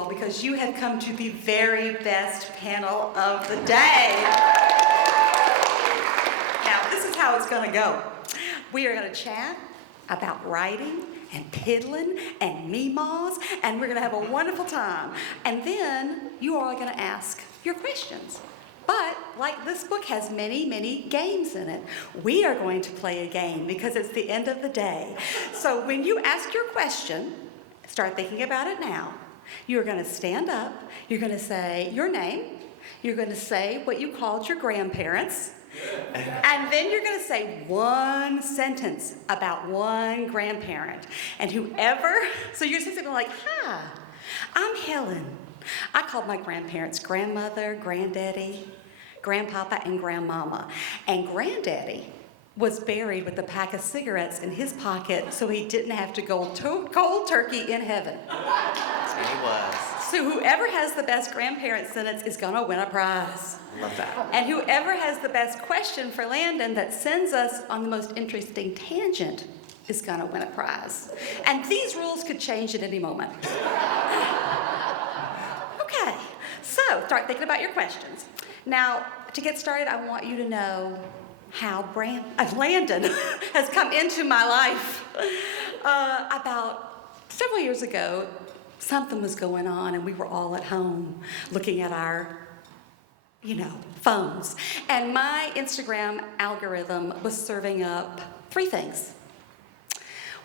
all because you have come to the very best panel of the day. Now, this is how it's going to go. We are going to chat about writing and piddling and meemaws, and we're going to have a wonderful time. And then you are going to ask your questions. But, like this book has many, many games in it, we are going to play a game because it's the end of the day. So when you ask your question, start thinking about it now. You're going to stand up, you're going to say your name, you're going to say what you called your grandparents, and then you're going to say one sentence about one grandparent. And whoever, so you're going to say something like, hi, I'm Helen. I called my grandparents grandmother, granddaddy, grandpapa, and grandmama. And granddaddy was buried with a pack of cigarettes in his pocket so he didn't have to go cold turkey in heaven. He was. So whoever has the best grandparent sentence is going to win a prize. Love that. And whoever has the best question for Landon that sends us on the most interesting tangent is going to win a prize. And these rules could change at any moment. Okay, so start thinking about your questions. Now, to get started, I want you to know how Landon has come into my life. About several years ago, something was going on, and we were all at home looking at our, phones. And my Instagram algorithm was serving up 3 things.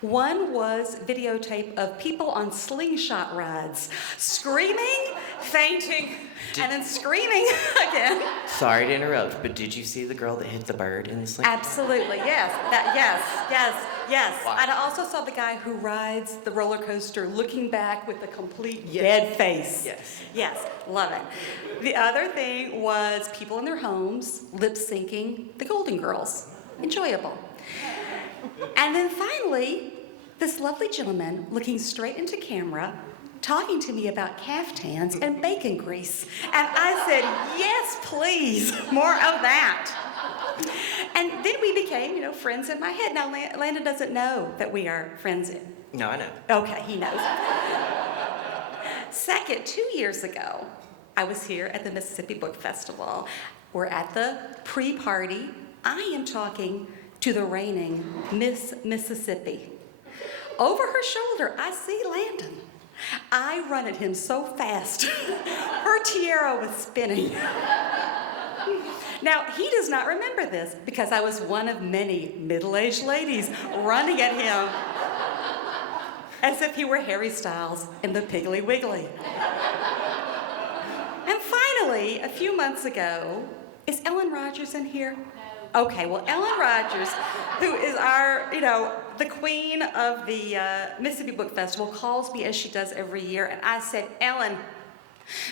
One was videotape of people on slingshot rides, screaming, fainting, and then screaming again. Sorry to interrupt, but did you see the girl that hit the bird in the sling? Absolutely, yes. Yes. Wow. And I also saw the guy who rides the roller coaster looking back with a complete dead face. Yes, love it. The other thing was people in their homes lip-syncing the Golden Girls. Enjoyable. And then finally, this lovely gentleman looking straight into camera, talking to me about caftans and bacon grease. And I said, yes, please, more of that. And then we became, friends in my head. Now, Landon doesn't know that we are friends in. No, I know. Okay, he knows. Second, 2 years ago, I was here at the Mississippi Book Festival. We're at the pre-party. I am talking to the reigning Miss Mississippi. Over her shoulder, I see Landon. I run at him so fast. Her tiara was spinning. Now, he does not remember this because I was one of many middle-aged ladies running at him as if he were Harry Styles in the Piggly Wiggly. And finally, a few months ago, is Ellen Rogers in here? Okay, well, Ellen Rogers, who is our, the queen of the Mississippi Book Festival, calls me as she does every year, and I said, Ellen,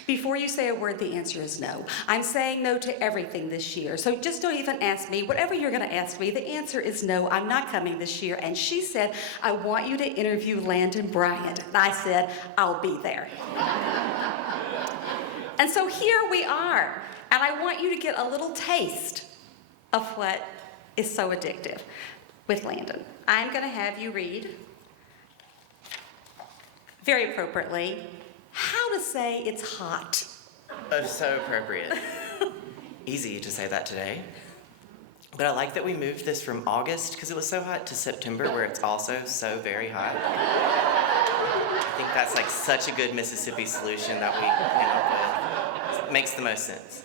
before you say a word, the answer is no. I'm saying no to everything this year, so just don't even ask me. Whatever you're going to ask me, the answer is no. I'm not coming this year. And she said, I want you to interview Landon Bryant. And I said, I'll be there. And so here we are, and I want you to get a little taste of what is so addictive with Landon. I'm going to have you read, very appropriately, how to say it's hot. Oh, so appropriate. Easy to say that today. But I like that we moved this from August, because it was so hot, to September, where it's also so very hot. I think that's like such a good Mississippi solution that we came up with. It makes the most sense.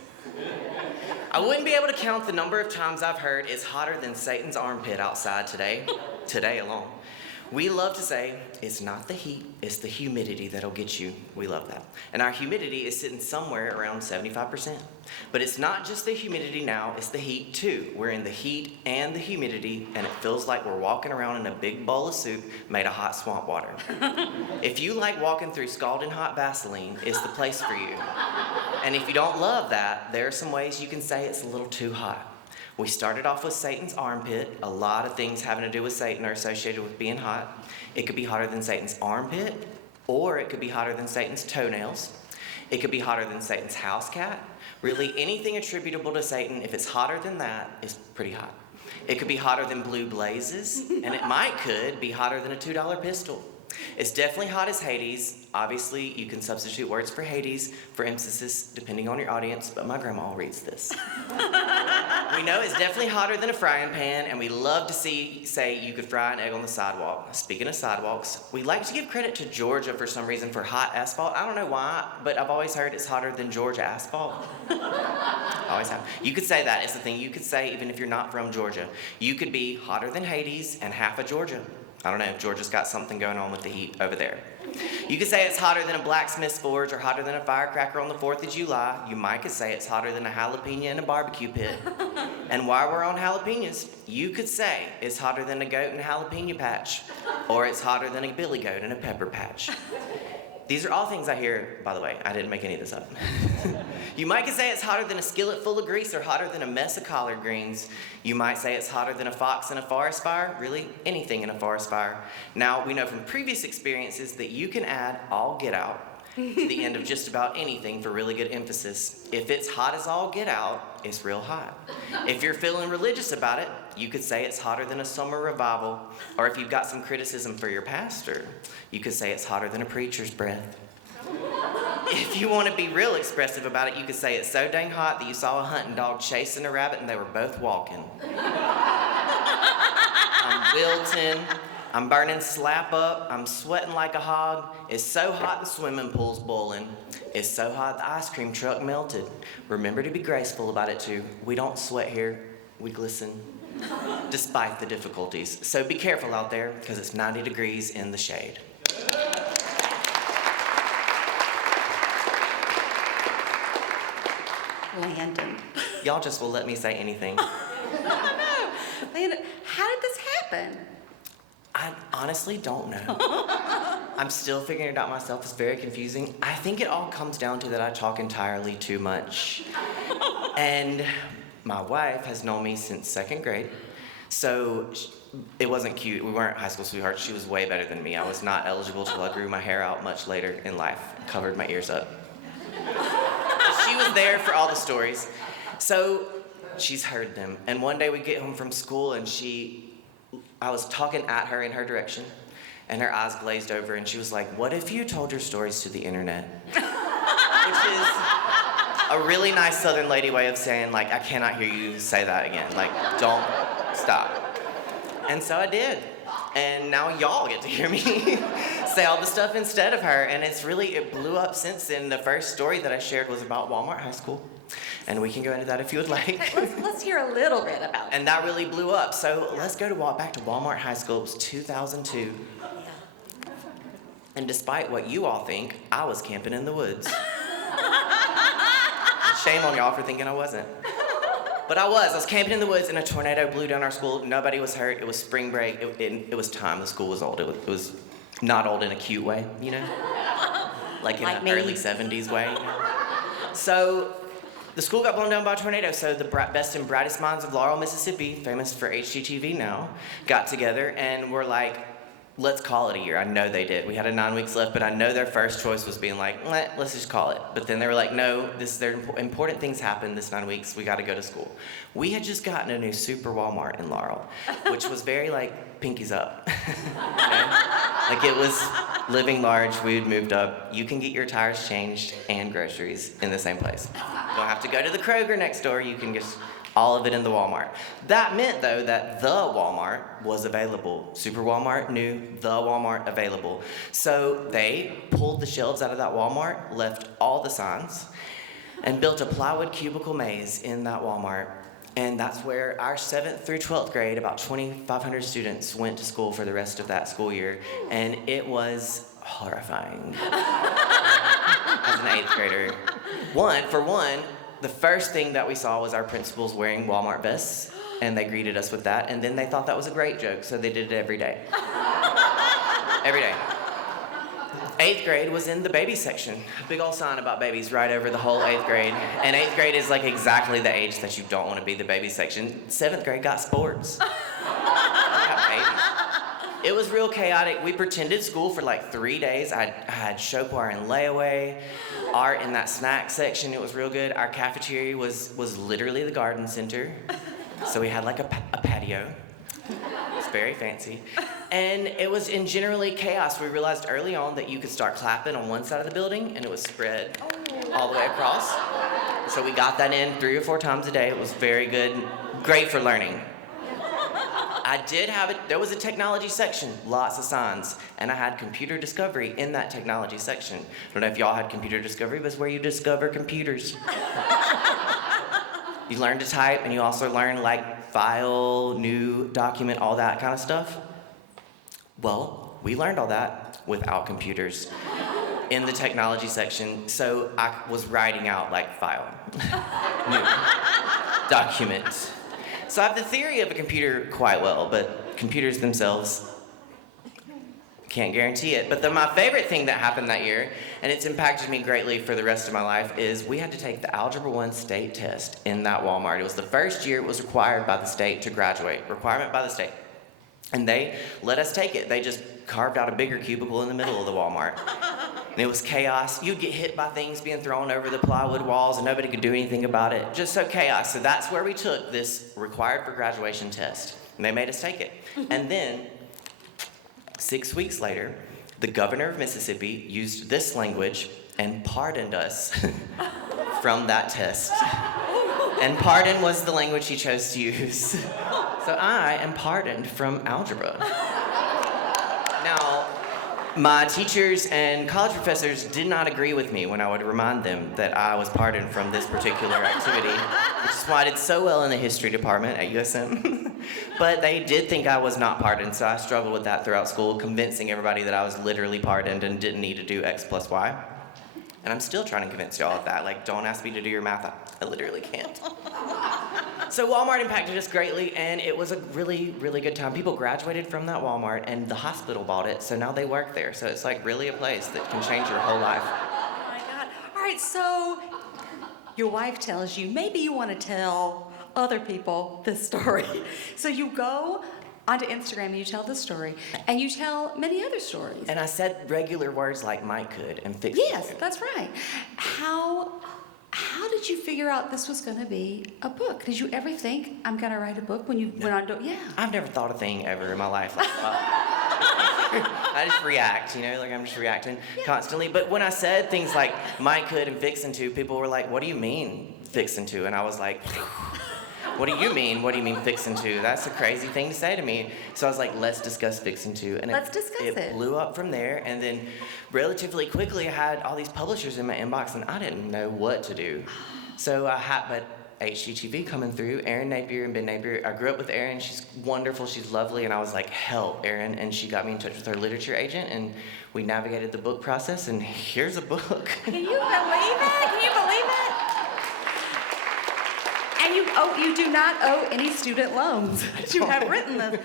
I wouldn't be able to count the number of times I've heard it's hotter than Satan's armpit outside today alone. We love to say, it's not the heat, it's the humidity that'll get you. We love that. And our humidity is sitting somewhere around 75%. But it's not just the humidity now, it's the heat too. We're in the heat and the humidity, and it feels like we're walking around in a big bowl of soup made of hot swamp water. If you like walking through scalding hot Vaseline, it's the place for you. And if you don't love that, there are some ways you can say it's a little too hot. We started off with Satan's armpit. A lot of things having to do with Satan are associated with being hot. It could be hotter than Satan's armpit, or it could be hotter than Satan's toenails. It could be hotter than Satan's house cat. Really, anything attributable to Satan, if it's hotter than that, is pretty hot. It could be hotter than blue blazes, and it could be hotter than a $2 pistol. It's definitely hot as Hades. Obviously, you can substitute words for Hades for emphasis depending on your audience, but my grandma reads this. We know it's definitely hotter than a frying pan, and we love to say you could fry an egg on the sidewalk. Speaking of sidewalks, we like to give credit to Georgia for some reason for hot asphalt. I don't know why, but I've always heard it's hotter than Georgia asphalt. Always have. You could say that. It's the thing you could say even if you're not from Georgia. You could be hotter than Hades and half of Georgia. I don't know, Georgia's got something going on with the heat over there. You could say it's hotter than a blacksmith's forge or hotter than a firecracker on the 4th of July. You might could say it's hotter than a jalapeno in a barbecue pit. And while we're on jalapenos, you could say it's hotter than a goat in a jalapeno patch, or it's hotter than a billy goat in a pepper patch. These are all things I hear, by the way. I didn't make any of this up. You might could say it's hotter than a skillet full of grease or hotter than a mess of collard greens. You might say it's hotter than a fox in a forest fire. Really, anything in a forest fire. Now, we know from previous experiences that you can add all get out to the end of just about anything for really good emphasis. If it's hot as all get out, it's real hot. If you're feeling religious about it, you could say it's hotter than a summer revival. Or if you've got some criticism for your pastor, you could say it's hotter than a preacher's breath. If you want to be real expressive about it, you could say it's so dang hot that you saw a hunting dog chasing a rabbit and they were both walking. I'm wilting. I'm burning slap up. I'm sweating like a hog. It's so hot the swimming pool's boiling. It's so hot the ice cream truck melted. Remember to be graceful about it too. We don't sweat here. We glisten. Despite the difficulties. So be careful out there because it's 90 degrees in the shade. Landon. Y'all just will let me say anything. I know. Landon, how did this happen? I honestly don't know. I'm still figuring it out myself. It's very confusing. I think it all comes down to that I talk entirely too much. And my wife has known me since 2nd grade. So it wasn't cute. We weren't high school sweethearts. She was way better than me. I was not eligible till I grew my hair out much later in life. Covered my ears up. She was there for all the stories. So she's heard them. And one day we get home from school and I was talking at her in her direction, and her eyes glazed over, and she was like, "What if you told your stories to the internet?" Which is a really nice Southern lady way of saying, like, I cannot hear you say that again. Like, don't stop. And so I did. And now y'all get to hear me say all the stuff instead of her. And it blew up since then. The first story that I shared was about Walmart High School. And we can go into that if you would like. Hey, let's hear a little bit about it. And that really blew up. So let's go back to Walmart High School. It was 2002. And despite what you all think, I was camping in the woods. Shame on y'all for thinking I wasn't. But I was camping in the woods and a tornado blew down our school. Nobody was hurt. It was spring break. It was time. The school was old. It was not old in a cute way, you know? Like in an early 70s way. So the school got blown down by a tornado, so the best and brightest minds of Laurel, Mississippi, famous for HGTV now, got together and were like, let's call it a year. I know they did. We had 9 weeks left, but I know their first choice was being like, let's just call it. But then they were like, no, important things happen this 9 weeks. We got to go to school. We had just gotten a new super Walmart in Laurel, which was very like pinkies up. Like it was living large. We had moved up. You can get your tires changed and groceries in the same place. You don't have to go to the Kroger next door. You can get all of it in the Walmart. That meant, though, that the Walmart was available. Super Walmart knew the Walmart available. So they pulled the shelves out of that Walmart, left all the signs, and built a plywood cubicle maze in that Walmart. And that's where our 7th through 12th grade, about 2,500 students, went to school for the rest of that school year. And it was horrifying. As an 8th grader. For one, the first thing that we saw was our principals wearing Walmart vests, and they greeted us with that, and then they thought that was a great joke, so they did it every day. Every day. 8th grade was in the baby section. A big old sign about babies right over the whole 8th grade. And 8th grade is like exactly the age that you don't want to be the baby section. 7th grade got sports. Got babies. It was real chaotic. We pretended school for like 3 days. I had show choir and layaway, art in that snack section. It was real good. Our cafeteria was literally the garden center. So we had like a patio. It's very fancy. And it was in generally chaos. We realized early on that you could start clapping on one side of the building and it would spread all the way across. So we got that in 3 or 4 times a day. It was very good, great for learning. I did have it, there was a technology section, lots of signs, and I had computer discovery in that technology section. I don't know if y'all had computer discovery, but it's where you discover computers. You learn to type, and you also learn like file, new document, all that kind of stuff. Well, we learned all that without computers in the technology section, so I was writing out like file, new document. So I have the theory of a computer quite well, but computers themselves, can't guarantee it. But my favorite thing that happened that year, and it's impacted me greatly for the rest of my life, is we had to take the Algebra 1 state test in that Walmart. It was the first year it was required by the state to graduate, requirement by the state. And they let us take it. They just carved out a bigger cubicle in the middle of the Walmart. And it was chaos. You'd get hit by things being thrown over the plywood walls and nobody could do anything about it. Just so chaos. So that's where we took this required for graduation test. And they made us take it. And then, 6 weeks later, the governor of Mississippi used this language and pardoned us from that test. And pardon was the language he chose to use. So I am pardoned from algebra. Now, my teachers and college professors did not agree with me when I would remind them that I was pardoned from this particular activity, which is why I did so well in the history department at USM. But they did think I was not pardoned, so I struggled with that throughout school, convincing everybody that I was literally pardoned and didn't need to do X plus Y. And I'm still trying to convince y'all of that. Like, don't ask me to do your math. I literally can't. So Walmart impacted us greatly, and it was a really, really good time. People graduated from that Walmart, and the hospital bought it, so now they work there. So it's like really a place that can change your whole life. Oh my God. All right, so your wife tells you, maybe you want to tell other people this story. So you go onto Instagram and you tell this story, and you tell many other stories. And I said regular words like might could and fix Yes, that's right. How did you figure out this was going to be a book? Did you ever think, I'm going to write a book when you went on? Yeah. I've never thought a thing ever in my life. Like, I just react, like I'm just reacting constantly. But when I said things like might, could, and fixin' to, people were like, what do you mean fixin' to? And I was like, what do you mean? What do you mean fixin' to? That's a crazy thing to say to me. So I was like, let's discuss fixin' to. And let's discuss it. It blew up from there. And then relatively quickly, I had all these publishers in my inbox, and I didn't know what to do. So but HGTV coming through, Erin Napier and Ben Napier. I grew up with Erin. She's wonderful. She's lovely. And I was like, help, Erin. And she got me in touch with her literature agent, and we navigated the book process, and here's a book. Can you believe it? Can you believe it? And you do not owe any student loans to have written this.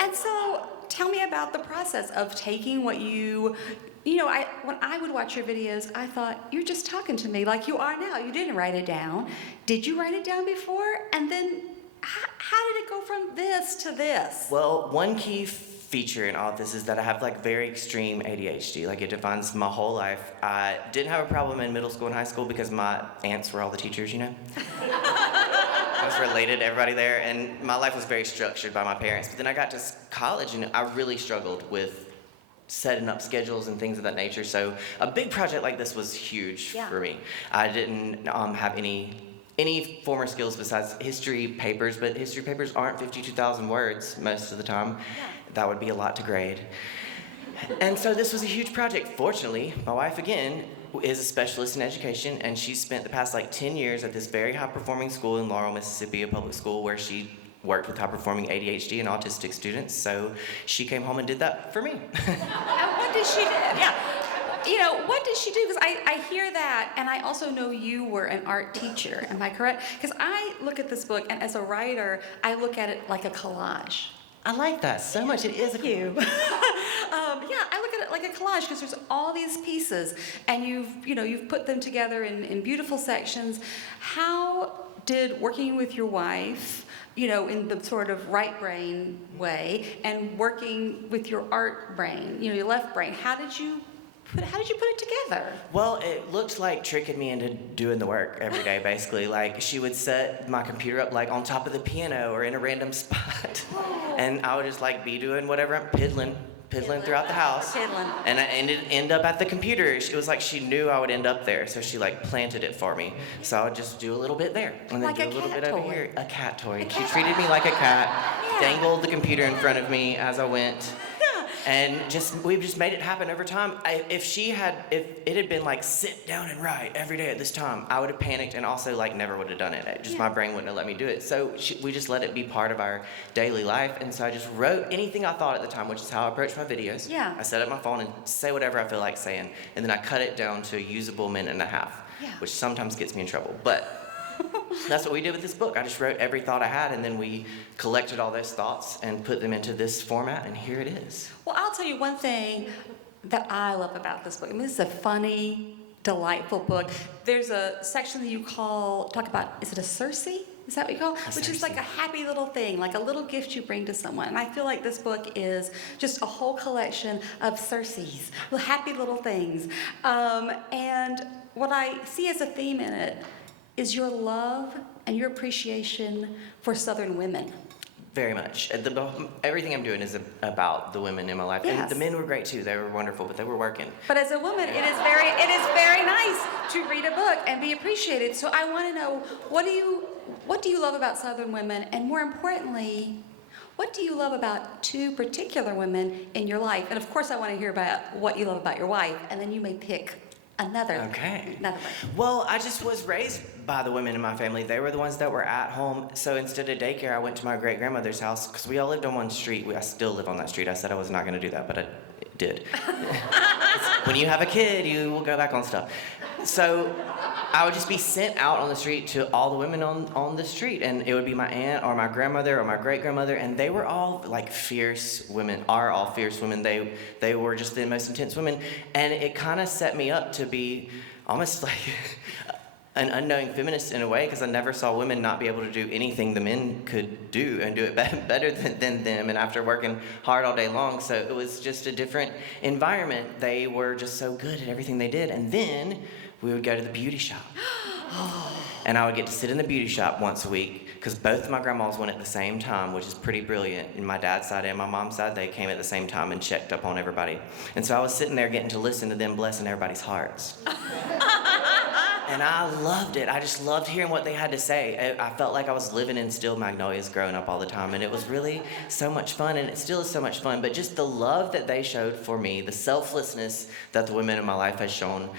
And so tell me about the process of taking what when I would watch your videos, I thought, you're just talking to me like you are now. You didn't write it down. Did you write it down before? And then how did it go from this to this? Well, one key feature in all of this is that I have like very extreme ADHD. Like it defines my whole life. I didn't have a problem in middle school and high school because my aunts were all the teachers, I was related to everybody there, and my life was very structured by my parents. But then I got to college, and I really struggled with setting up schedules and things of that nature. So a big project like this was huge for me. I didn't have any former skills besides history papers, but history papers aren't 52,000 words most of the time. Yeah. That would be a lot to grade. And so this was a huge project. Fortunately, my wife, again, is a specialist in education, and she spent the past 10 years at this very high-performing school in Laurel, Mississippi, a public school where she worked with high-performing ADHD and autistic students. So she came home and did that for me. And what did she do? Yeah. What did she do? Because I hear that, and I also know you were an art teacher. Am I correct? Because I look at this book, and as a writer, I look at it like a collage. I like that so much. It is a you. I look at it like a collage because there's all these pieces, and you've put them together in beautiful sections. How did working with your wife, in the sort of right brain way, and working with your art brain, your left brain, how did you how did you put it together? Well, it looked like tricking me into doing the work every day, basically. Like, she would set my computer up, like, on top of the piano or in a random spot. And I would just, like, be doing whatever I'm piddling throughout the house. Piddling. And I end up at the computer. It was like she knew I would end up there, so she, like, planted it for me. So I would just do a little bit there, and then Like do a a little cat bit over toy. here. A cat toy. A She cat. treated me like a cat, Yeah. dangled the computer in front of me as I went. Yeah. And we've just made it happen over time. If it had been like, sit down and write every day at this time, I would have panicked and also like never would have done it. My brain wouldn't have let me do it. So we just let it be part of our daily life. And so I just wrote anything I thought at the time, which is how I approach my videos. Yeah. I set up my phone and say whatever I feel like saying. And then I cut it down to a usable minute and a half, Yeah. which sometimes gets me in trouble. But that's what we did with this book. I just wrote every thought I had, and then we collected all those thoughts and put them into this format, and here it is. Well, I'll tell you one thing that I love about this book. I mean, this is a funny, delightful book. There's a section that you talk about, is it a Circe? Is that what you call it? Which is like a happy little thing, like a little gift you bring to someone. And I feel like this book is just a whole collection of Circes, happy little things. And what I see as a theme in it is your love and your appreciation for Southern women. Very much. Everything I'm doing is about the women in my life. Yes. And the men were great too. They were wonderful, but they were working. But as a woman, it is very nice to read a book and be appreciated. So I want to know, what do you love about Southern women, and more importantly, what do you love about two particular women in your life? And of course, I want to hear about what you love about your wife, and then you may pick another. Okay. Another one. Well, I just was raised by the women in my family. They were the ones that were at home. So instead of daycare, I went to my great-grandmother's house because we all lived on one street. I still live on that street. I said I was not going to do that, but I did. When you have a kid, you will go back on stuff. So I would just be sent out on the street to all the women on the street, and it would be my aunt or my grandmother or my great-grandmother, and they were all like fierce women, are all fierce women. They were just the most intense women, and it kind of set me up to be almost like an unknowing feminist in a way, because I never saw women not be able to do anything the men could do and do it better than them, and after working hard all day long. So it was just a different environment. They were just so good at everything they did. And then we would go to the beauty shop. And I would get to sit in the beauty shop once a week, because both of my grandmas went at the same time, which is pretty brilliant. And my dad's side and my mom's side, they came at the same time and checked up on everybody. And so I was sitting there getting to listen to them blessing everybody's hearts. And I loved it. I just loved hearing what they had to say. I felt like I was living in Still Magnolias growing up all the time, and it was really so much fun, and it still is so much fun. But just the love that they showed for me, the selflessness that the women in my life has shown,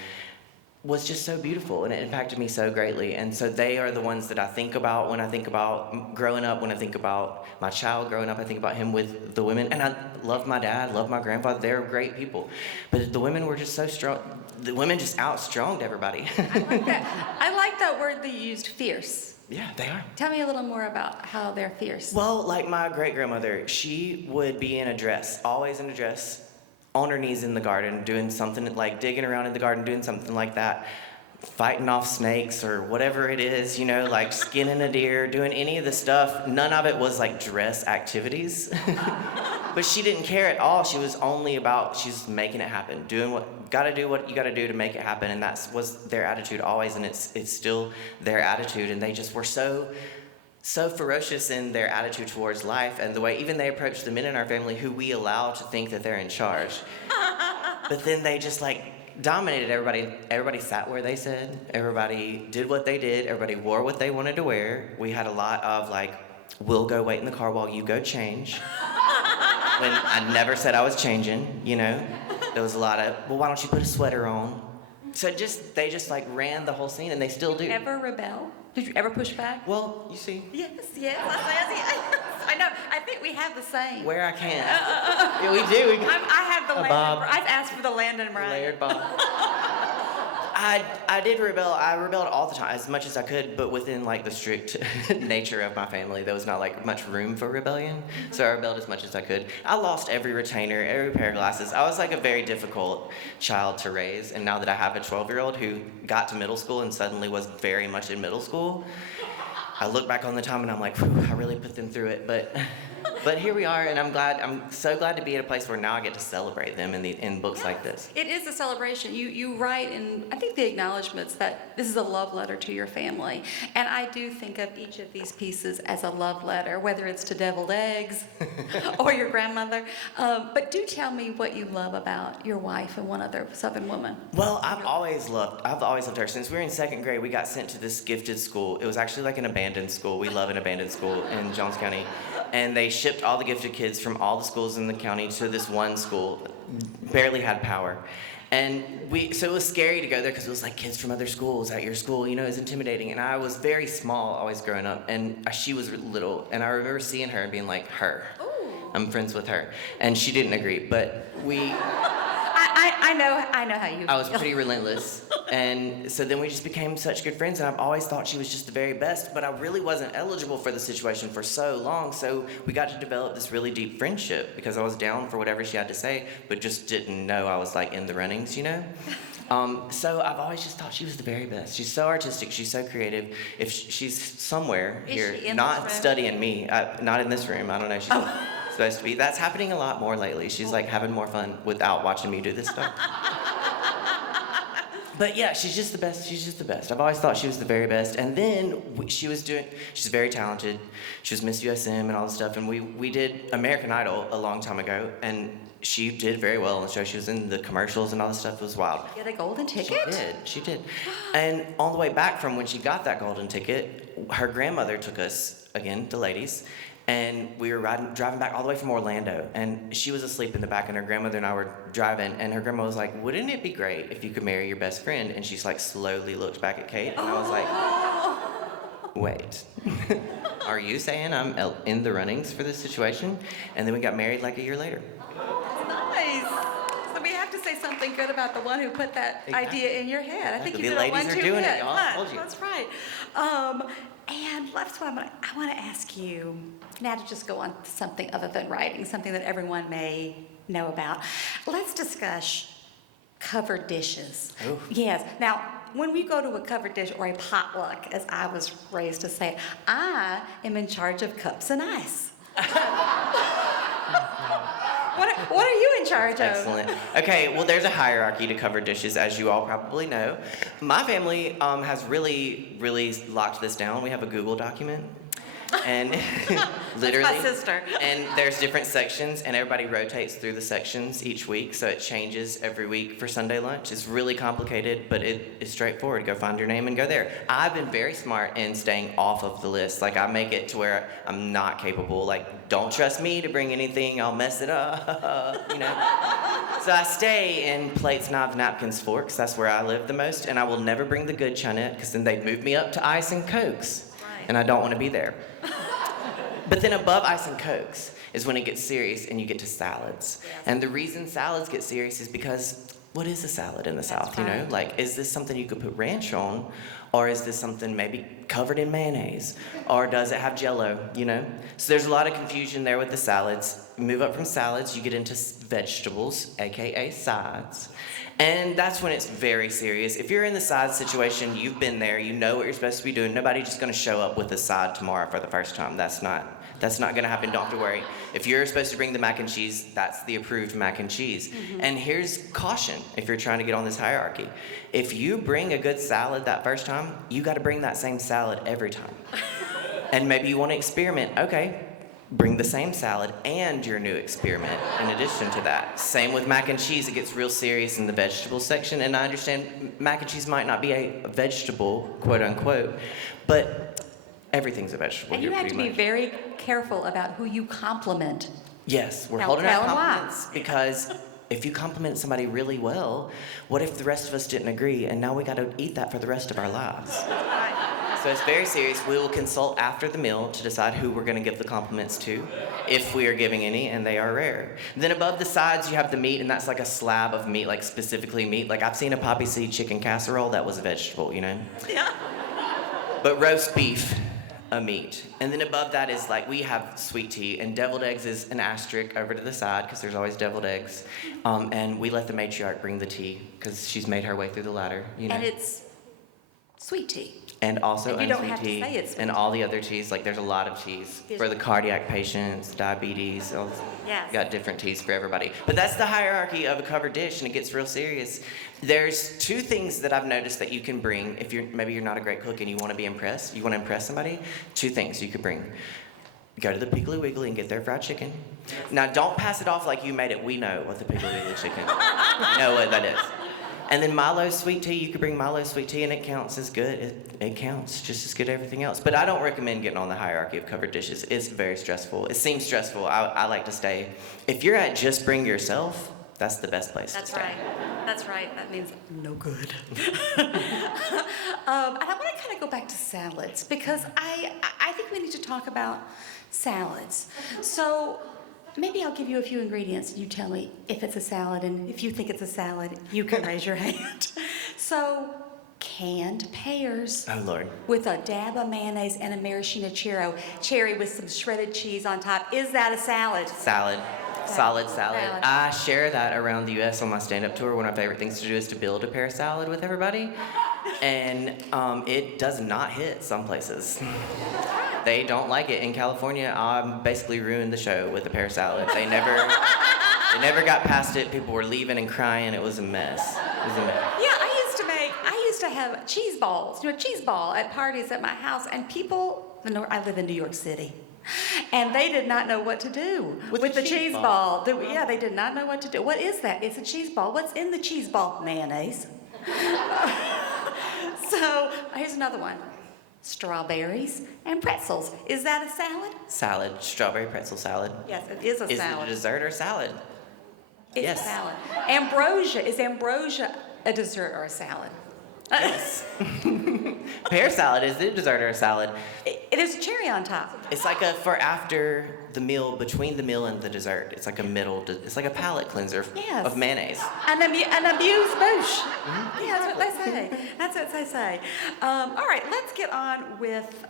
was just so beautiful, and it impacted me so greatly. And so they are the ones that I think about when I think about growing up, when I think about my child growing up. I think about him with the women. And I love my dad, love my grandfather. They're great people. But the women were just so strong. The women just outstronged everybody. I like that word they used, fierce. Yeah, they are. Tell me a little more about how they're fierce. Well, like my great-grandmother, she would be in a dress, always in a dress, on her knees in the garden, doing something like digging around in the garden, doing something like that, fighting off snakes or whatever it is, you know, like skinning a deer, doing any of the stuff. None of it was like dress activities. But she didn't care at all. She was only about, she's making it happen, doing what you gotta do to make it happen. And that was their attitude always, and it's still their attitude. And they just were so ferocious in their attitude towards life, and the way even they approach the men in our family who we allow to think that they're in charge. But then they just like dominated everybody. Everybody sat where they said. Everybody did what they did. Everybody wore what they wanted to wear. We had a lot of like, we'll go wait in the car while you go change. When I never said I was changing, you know. There was a lot of, well, why don't you put a sweater on? So they just like ran the whole scene, and they still do. Did you ever rebel? Did you ever push back? Well, you see. Yes. I know. I think we have the same. Where I can. Yeah, we do. I have the Landon. Bob. I've asked for the Landon Bryant. Layered Bob. I did rebel. I rebelled all the time, as much as I could, but within like the strict nature of my family, there was not like much room for rebellion. So I rebelled as much as I could. I lost every retainer, every pair of glasses. I was like a very difficult child to raise. And now that I have a 12-year-old who got to middle school and suddenly was very much in middle school, I look back on the time and I'm like, whew, I really put them through it. But But here we are, and I'm so glad to be at a place where now I get to celebrate them in books like this. It is a celebration. You write in, I think, the acknowledgments that this is a love letter to your family. And I do think of each of these pieces as a love letter, whether it's to deviled eggs or your grandmother. But do tell me what you love about your wife and one other Southern woman. Well, I've always loved her. Since we were in second grade, we got sent to this gifted school. It was actually like an abandoned school. We love an abandoned school in Jones County. And they shipped all the gifted kids from all the schools in the county to this one school. Barely had power. And so it was scary to go there because it was like kids from other schools at your school, you know, it was intimidating. And I was very small always growing up, and she was little. And I remember seeing her and being like, Ooh. I'm friends with her. And she didn't agree, but I know how you I was feel. pretty relentless. And so then we just became such good friends, and I've always thought she was just the very best, but I really wasn't eligible for the situation for so long, so we got to develop this really deep friendship because I was down for whatever she had to say, but just didn't know I was like in the runnings, you know? So I've always just thought she was the very best. She's so artistic, she's so creative. If she's somewhere Is here, she in not this room? studying me, not in this room, I don't know, she's supposed to be. That's happening a lot more lately. She's like having more fun without watching me do this stuff. But yeah, she's just the best. She's just the best. I've always thought she was the very best. And then she's very talented. She was Miss USM and all this stuff. And we did American Idol a long time ago. And she did very well on the show. She was in the commercials and all this stuff. It was wild. Get a golden ticket? She did. And on the way back from when she got that golden ticket, her grandmother took us, again, the ladies, and we were driving back all the way from Orlando, and she was asleep in the back, and her grandmother and I were driving, and her grandma was like, wouldn't it be great if you could marry your best friend? And she's like slowly looked back at Kate, and I was like, wait, are you saying I'm in the runnings for this situation? And then we got married like a year later. Nice. So we have to say something good about the one who put that idea in your head. I think you The did a ladies are 1-2 doing it, hit. y'all. I told you. That's right. And that's what I want to ask you now to just go on to something other than writing, something that everyone may know about. Let's discuss covered dishes. Ooh. Yes. Now, when we go to a covered dish or a potluck, as I was raised to say, I am in charge of cups and ice. What are you in charge of? Excellent. Okay, well, there's a hierarchy to covered dishes, as you all probably know. My family has really, really locked this down. We have a Google document. And literally, That's my sister. And there's different sections, and everybody rotates through the sections each week, so it changes every week for Sunday lunch. It's really complicated, but it is straightforward. Go find your name and go there. I've been very smart in staying off of the list. Like, I make it to where I'm not capable. Like, don't trust me to bring anything, I'll mess it up, you know? So I stay in plates, knives, napkins, forks. That's where I live the most, and I will never bring the good china, because then they'd move me up to ice and Cokes. And I don't want to be there. But then above ice and Cokes is when it gets serious and you get to salads. Yes. And the reason salads get serious is because what is a salad in the South, you know? right. Like, is this something you could put ranch on? Or is this something maybe covered in mayonnaise? Or does it have Jell-O, you know? So there's a lot of confusion there with the salads. You move up from salads, you get into vegetables, AKA sides. And that's when it's very serious. If you're in the side situation, you've been there, you know what you're supposed to be doing. Nobody's just gonna show up with a side tomorrow for the first time. That's not gonna happen, don't have to worry. If you're supposed to bring the mac and cheese, that's the approved mac and cheese. Mm-hmm. And here's caution if you're trying to get on this hierarchy. If you bring a good salad that first time, you gotta bring that same salad every time. And maybe you wanna experiment, okay. Bring the same salad and your new experiment in addition to that. Same with mac and cheese. It gets real serious in the vegetable section, and I understand mac and cheese might not be a vegetable, quote unquote, but everything's a vegetable And here you have pretty to be much. very careful about who you compliment. Yes, we're Now holding tell our 'em why. compliments because if you compliment somebody really well, what if the rest of us didn't agree and now we got to eat that for the rest of our lives? So it's very serious. We will consult after the meal to decide who we're going to give the compliments to, if we are giving any, and they are rare. Then above the sides, you have the meat, and that's like a slab of meat, like specifically meat. Like I've seen a poppy seed chicken casserole, that was a vegetable, you know? Yeah. But roast beef, a meat. And then above that is like, we have sweet tea, and deviled eggs is an asterisk over to the side, because there's always deviled eggs. And we let the matriarch bring the tea, because she's made her way through the ladder, you know? And it's sweet tea. And also And you don't unsweet have to tea say it's sweet and tea. all the other teas. Like there's a lot of teas for the cardiac patients, diabetes. Yes. Got different teas for everybody. But that's the hierarchy of a covered dish, and it gets real serious. There's two things that I've noticed that you can bring if maybe you're not a great cook and you want to be impressed. You want to impress somebody. Two things you could bring. Go to the Piggly Wiggly and get their fried chicken. Now don't pass it off like you made it. We know what the Piggly Wiggly chicken. You know what that is. And then Milo sweet tea, you could bring Milo sweet tea and it counts as good. It counts just as good as everything else. But I don't recommend getting on the hierarchy of covered dishes. It's very stressful. It seems stressful. I like to stay. If you're at just bring yourself, that's the best place to stay. That's right. That means no good. And I want to kind of go back to salads because I think we need to talk about salads. So maybe I'll give you a few ingredients. You tell me if it's a salad, and if you think it's a salad, you can raise your hand. So, canned pears. Oh, Lord. With a dab of mayonnaise and a maraschino cherry with some shredded cheese on top. Is that a salad? Salad. Solid salad. Salad. I share that around the U.S. on my stand-up tour. One of my favorite things to do is to build a pear salad with everybody. And it does not hit some places. They don't like it. In California, I basically ruined the show with the pear salad. They never got past it. People were leaving and crying. It was a mess. Yeah, I used to have cheese balls, a cheese ball at parties at my house, and people, I live in New York City, and they did not know what to do with the cheese ball. Yeah, they did not know what to do. What is that? It's a cheese ball. What's in the cheese ball? Mayonnaise. So, here's another one. Strawberries and pretzels. Is that a salad? Salad. Strawberry pretzel salad. Yes, it is a Is salad. it a dessert or salad? It's Yes. a salad. Ambrosia. Is ambrosia a dessert or a salad? Yes. Pear salad, is it a dessert or a salad? It is cherry on top. It's like for after the meal, between the meal and the dessert. It's like it's like a palate cleanser Yes. of mayonnaise. An amuse-bouche. Yeah, that's what they say. That's what they say. All right, let's get on with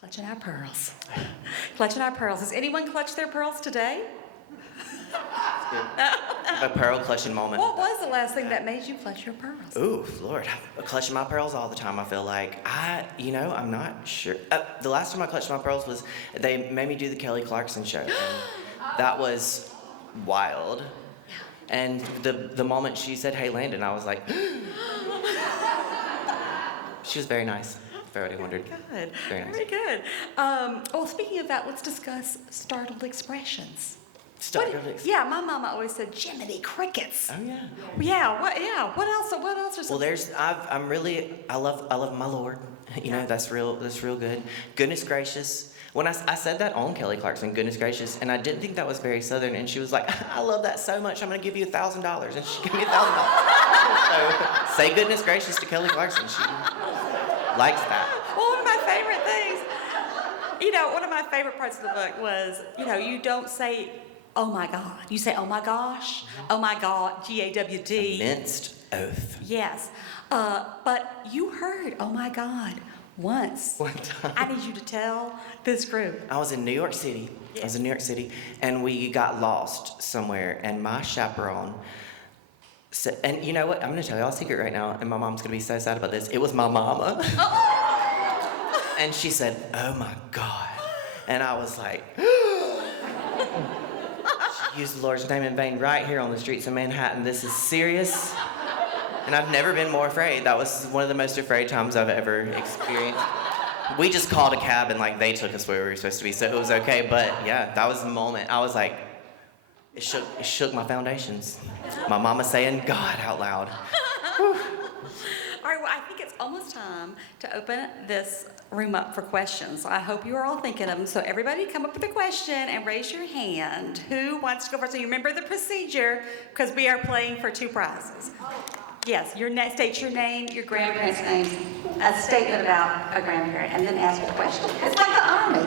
clutching our pearls. Clutching our pearls. Has anyone clutched their pearls today? A pearl clutching moment. What was the last thing that made you clutch your pearls? Ooh, Lord. I'm clutching my pearls all the time, I feel like. I'm not sure. The last time I clutched my pearls was they made me do the Kelly Clarkson show. And that was wild. And the moment she said, "Hey, Landon," I was like, she was very nice. If everybody wondered. Good. Very nice. Very good. Well, speaking of that, let's discuss startled expressions. Yeah, my mama always said, "Jiminy crickets." Oh yeah. Yeah. What else? What else are some? Well, I love my Lord. You know, that's real good. Goodness gracious. When I said that on Kelly Clarkson, goodness gracious, and I didn't think that was very Southern, and she was like, "I love that so much, I'm gonna give you $1,000," and she gave me $1,000. So say goodness gracious to Kelly Clarkson. She likes that. Well, one of my favorite things, one of my favorite parts of the book was, you don't say, "Oh my God." You say, "Oh my gosh." Oh my God, GAWD. Minced oath. Yes. But you heard, "Oh my God," once. One time. I need you to tell this group. I was in New York City. And we got lost somewhere, and my chaperone said, and you know what? I'm going to tell y'all a secret right now, and my mom's going to be so sad about this. It was my mama. And she said, "Oh my God." And I was like, she used the Lord's name in vain right here on the streets of Manhattan. This is serious. And I've never been more afraid. That was one of the most afraid times I've ever experienced. We just called a cab and they took us where we were supposed to be, so it was okay. But yeah, that was the moment. I was like, it shook my foundations. My mama saying God out loud. All right, well, I think it's almost time to open this room up for questions. I hope you are all thinking of them. So everybody come up with a question and raise your hand. Who wants to go first? So you remember the procedure, because we are playing for 2 prizes. Yes, state your name, your grandparents' names, a statement about a grandparent, and then ask a question. It's like the Army.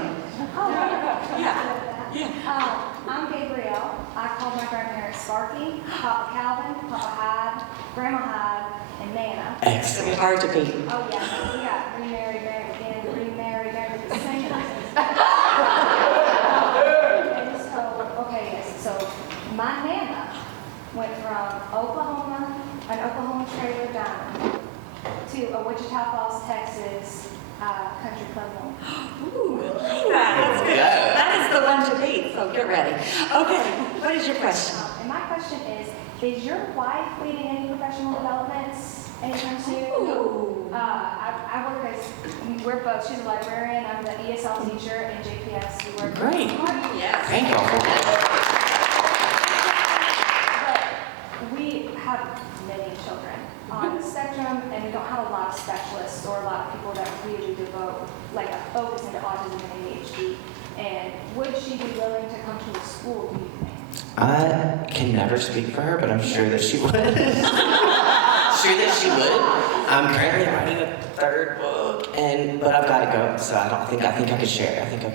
Yeah. I'm Gabrielle. I call my grandparents Sparky, Papa Calvin, Papa Hyde, Grandma Hyde, and Nana. Excellent. Hard to beat. Oh yeah, we got remarried, married again, remarried, married with the same husband. And so my Nana went from an Oklahoma trailer diamond to a Wichita Falls, Texas country club one. Ooh, that's good. That is the one to beat, so get ready. Okay, what is your question? And my question is your wife leading any professional developments anytime soon? Ooh. I work we're both, she's a librarian, I'm the ESL teacher, and JPS, we work. Great. Yes. Thank y'all for that. But we have many children on the spectrum, and we don't have a lot of specialists or a lot of people that really devote, like a focus into autism and ADHD. And would she be willing to come to the school, do you think? I can never speak for her, but I'm sure that she would. Sure that she would. I'm currently writing a third book, but I've got to go, so I think I could share. I think I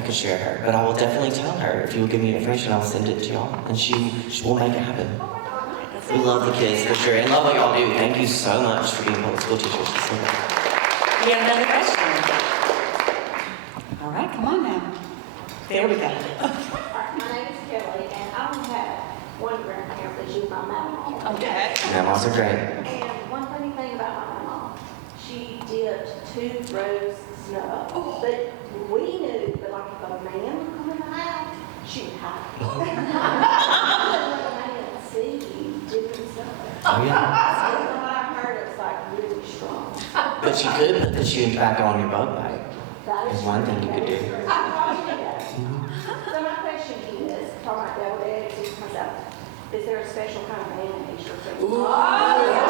could share her, but I will definitely tell her. If you will give me information, I'll send it to y'all, and she will make it happen. We love the kids for sure, and love what y'all do. Thank you so much for being public school teachers. We have another question. All right, come on now. There we go. My name is Kelly, and I only have one grandparent, but she's my mama. Okay. Grandmas are great. And one funny thing about my mama, she dipped 2 rows of snow. But we knew that, like, if a man would come in the house, she would hide. Let a man see you dipping snow. Oh yeah. So when I heard it was like really strong. But she could put the shoe back on your bug bag. That Is one thing you could do. So my question is, talking about devil eggs, is there a special kind of mayonnaise or something?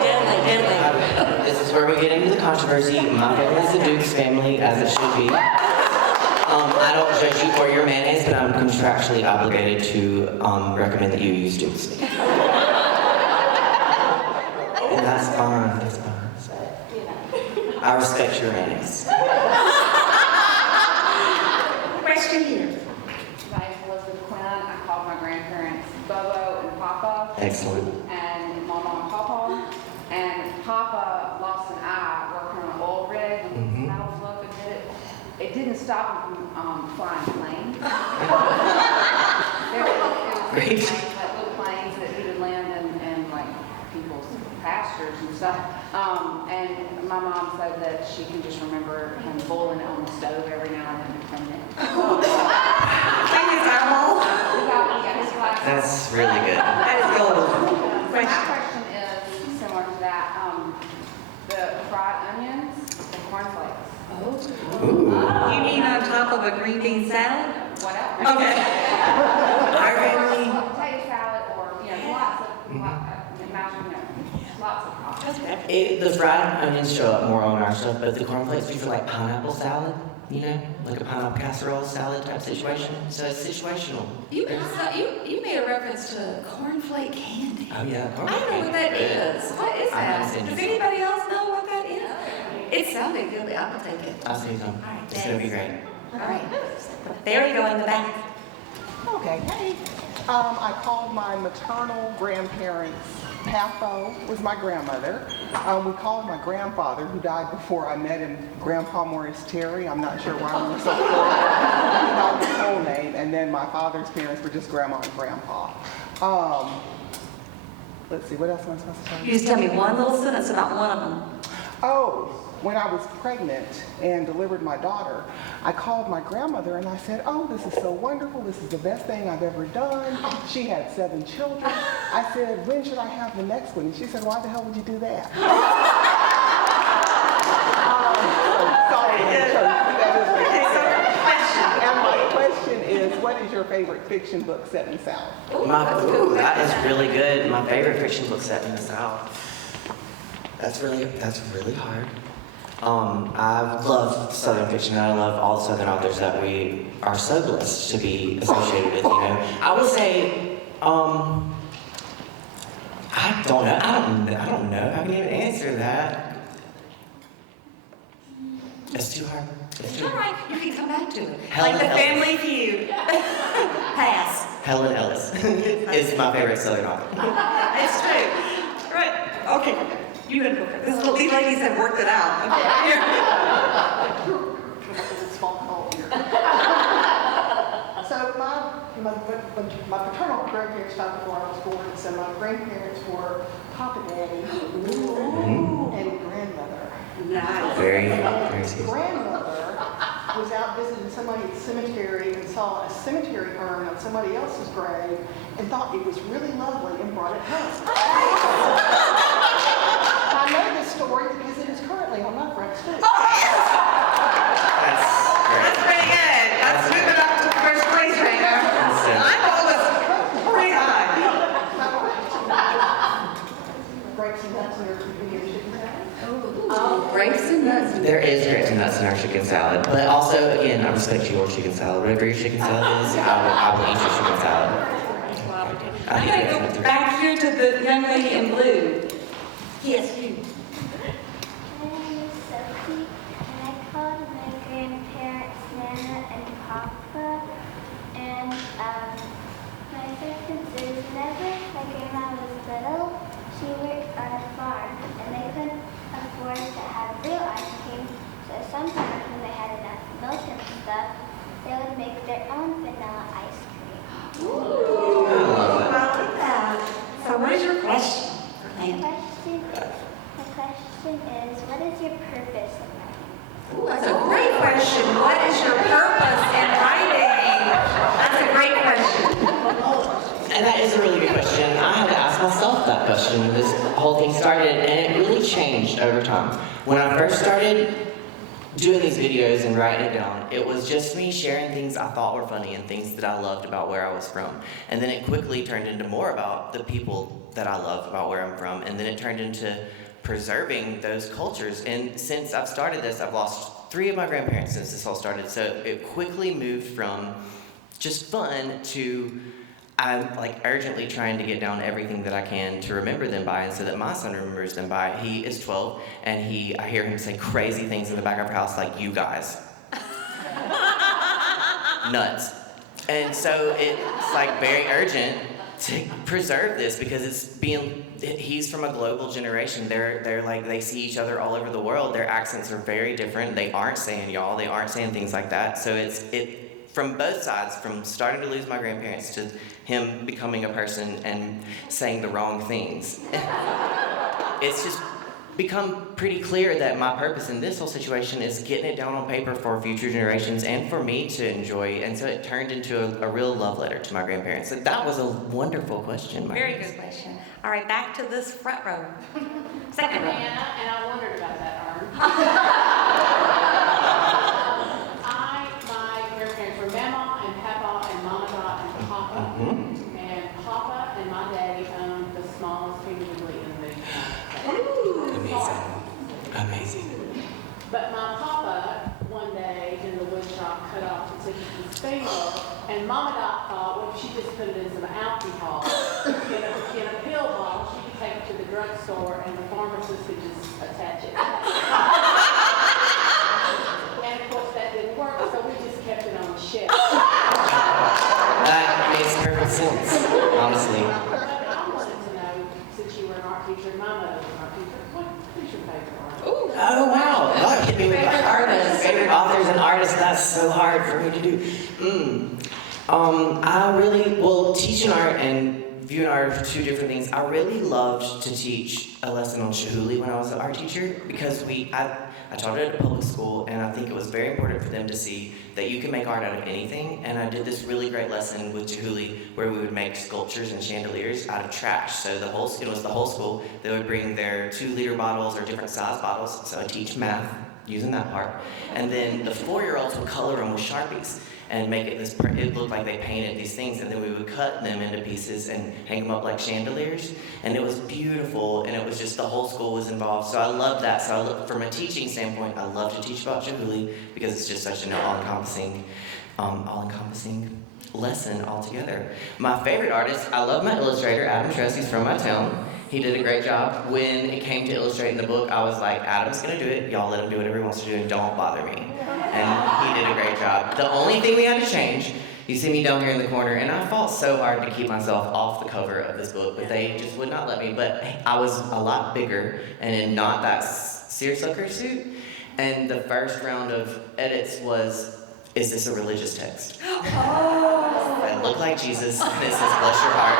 Deadly. This is where we get into the controversy. My family is the Duke's family, as it should be. I don't judge you for your mayonnaise, but I'm contractually obligated to recommend that you use Duke's. And that's fine. That's fine. I respect your mayonnaise. Question here. My name is Elizabeth Quinn. I called my grandparents Bobo and Papa. Excellent. And Mama and Papa. And Papa lost an eye working on an oil rig when the metal flow and hit it. It didn't stop him from flying planes. It was Great. planes, like little planes that he would land in like people's pastures and stuff. And my mom said that she can just remember him boiling it on the stove every now and then to clean it. Thank you, Eyeball. That's really good. That is gold. My Question. question is similar to that. The fried onions and cornflakes. Ooh. You mean on top of a green bean salad? Whatever. Okay. Our family. Potato salad or, lots of options. The fried onions show up more on our stuff, but the cornflakes we feel like pineapple salad, like a pineapple casserole salad type situation. So it's situational. You made a reference to cornflake candy. Oh yeah, I don't know what that is. What is I haven't that? seen Does it. anybody else know what that is? It sounded good. I will take it. I'll see some. All right, It's gonna be great. All right. There you go in the back. Okay, hey. I called my maternal grandparents. Patho was my grandmother. We called my grandfather, who died before I met him, Grandpa Morris Terry. I'm not sure why we were so close. He died his whole name, and then my father's parents were just Grandma and Grandpa. Let's see, what else am I supposed to tell you? You just tell me one little sentence about one of them. Oh, when I was pregnant and delivered my daughter, I called my grandmother and I said, oh, this is so wonderful. This is the best thing I've ever done. She had 7 children. I said, when should I have the next one? And she said, why the hell would you do that? Sorry, and my question is, what is your favorite fiction book set in the South? That is really good. My favorite fiction book set in the South. That's really hard. I love Southern fiction, and I love all the Southern authors that we are so blessed to be associated with, I would say, I don't know. I can even answer that. It's too hard. It's too All hard. right, you can come back to it. Helen Like the Ellis. Family Feud. Pass. Helen Ellis is my favorite Southern author. It's true. Right. Okay. You gonna go first. These ladies have worked it out. So my paternal grandparents died before I was born, so my grandparents were Papa Daddy and grandmother. grandmother was out visiting somebody at the cemetery and saw a cemetery urn on somebody else's grave and thought it was really lovely and brought it home. I know this story because it is currently on my front stoop. That's pretty good. That's moving up to the first place right now. I'm always pretty high. Grapes and nuts in your chicken salad. Grapes and nuts. There is grapes and nuts in our chicken salad, but also, again, I respect your chicken salad. Whatever your chicken salad is, I will eat your chicken salad. I'm gonna go back here to the young lady in blue. Yes, you. My name is Sophie, and I called my grandparents Nana and Papa, and my difference is whenever my grandma was little, she worked on a farm, and they couldn't afford to have real ice cream, so sometimes when they had enough milk and stuff, they would make their own vanilla ice cream. Ooh, I like that. So what is your question? My question is, what is your purpose in life? Ooh, that's a great question. What is your purpose in writing? That's a great question. And that is a really good question. I had to ask myself that question when this whole thing started, and it really changed over time. When I first started doing these videos and writing it down, it was just me sharing things I thought were funny and things that I loved about where I was from. And then it quickly turned into more about the people that I love about where I'm from, and then it turned into preserving those cultures. And since I've started this, I've lost 3 of my grandparents since this all started, so it quickly moved from just fun to I'm like urgently trying to get down everything that I can to remember them by, and so that my son remembers them by. He is 12, and I hear him say crazy things in the back of our house like, "You guys." Nuts. And so it's like very urgent to preserve this because he's from a global generation. They're like, they see each other all over the world. Their accents are very different. They aren't saying y'all, they aren't saying things like that. So it's from both sides, from starting to lose my grandparents to him becoming a person and saying the wrong things. It's just become pretty clear that my purpose in this whole situation is getting it down on paper for future generations and for me to enjoy. And so it turned into a real love letter to my grandparents. So that was a wonderful question. Very good question. All right, back to this front row. Second row. Anna, and I wondered about that urn. My grandparents were Mama and Papa and Mama Dot and Papa. Mm-hmm. And Papa and my daddy owned the smallest community in the Amazing. But my Papa, one day in the wood shop, cut off the tip of his finger, and Mama Dot thought, well, if she just put it in some alcohol in a pill bottle, she could take it to the drugstore and the pharmacist could just attach it. And of course that didn't work, so we just kept it on the shelf. That makes perfect sense, honestly. But I wanted to know, since you were an art teacher, my mother was an art teacher, who's your favorite artist? Oh wow! God, hit me with Favorite artists. favorite authors and artists. That's so hard for me to do. Teaching art and viewing art are 2 different things. I really loved to teach a lesson on Chihuly when I was an art teacher because I taught it at a public school, and I think it was very important for them to see that you can make art out of anything. And I did this really great lesson with Chihuly where we would make sculptures and chandeliers out of trash. So it was the whole school. They would bring their 2-liter bottles or different size bottles. So I teach math using that part. And then the 4-year-olds would color them with Sharpies and make it it looked like they painted these things, and then we would cut them into pieces and hang them up like chandeliers, and it was beautiful, and it was just the whole school was involved, so I loved that. So from a teaching standpoint, I love to teach about Chihuly because it's just such an all-encompassing lesson altogether. My favorite artist, I love my illustrator, Adam Tress. He's from my town. He did a great job. When it came to illustrating the book, I was like, Adam's gonna do it. Y'all let him do whatever he wants to do and don't bother me. And he did a great job. The only thing we had to change, you see me down here in the corner, and I fought so hard to keep myself off the cover of this book, but they just would not let me. But I was a lot bigger and in not that seersucker suit. And the first round of edits was, is this a religious text? I look like Jesus, and it says, bless your heart.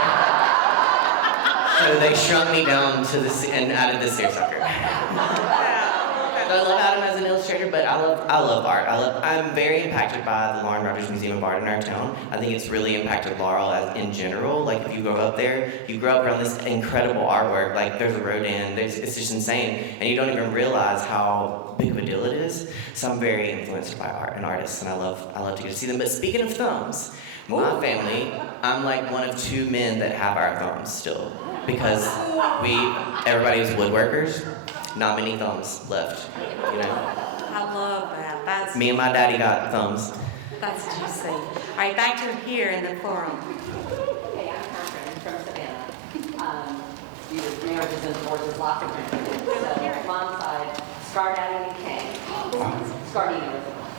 So they shrunk me down to and added the seersucker. So I love Adam as an illustrator, illustrator, but I love art. I'm very impacted by the Lauren Rogers Museum of Art in our town. I think it's really impacted Laurel in general. Like if you grow up there, you grow up around this incredible artwork. Like there's a rodin, it's just insane, and you don't even realize how big of a deal it is. So I'm very influenced by art and artists, and I love to get to see them. But speaking of thumbs, my family, I'm like one of 2 men that have our thumbs still, because everybody was woodworkers. Not many thumbs left, you know. I love that. That's Me and my daddy got thumbs. That's juicy. All right, back to here in the forum. Hey, I'm Catherine from Savannah. Marriages and divorces, lots of different. So, mom's side, Scardini and King. Scardini was the one.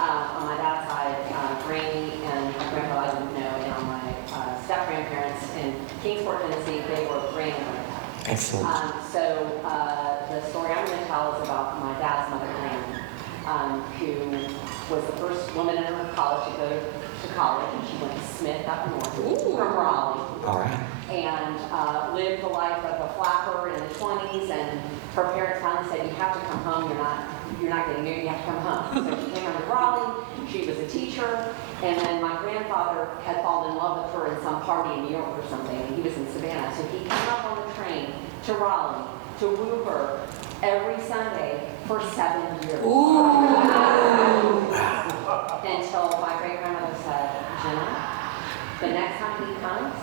On my dad's side, Granny and my grandpa I didn't know, and on my step-grandparents in Kingsport, Tennessee, they were Granny and my dad. Excellent. The story I'm going to tell is about my dad's mother, Granny, who was the first woman in her college to go to college, and she went to Smith up north from Raleigh. All right. And lived the life of a flapper in the 20s, and her parents finally said, you have to come home, you're not getting married, you have to come home. So she came over to Raleigh, she was a teacher, and then my grandfather had fallen in love with her in some party in New York or something, and he was in Savannah, so he came up on the train to Raleigh to woo her every Sunday for 7 years. Until my great-grandmother said, Jenna, the next time he comes,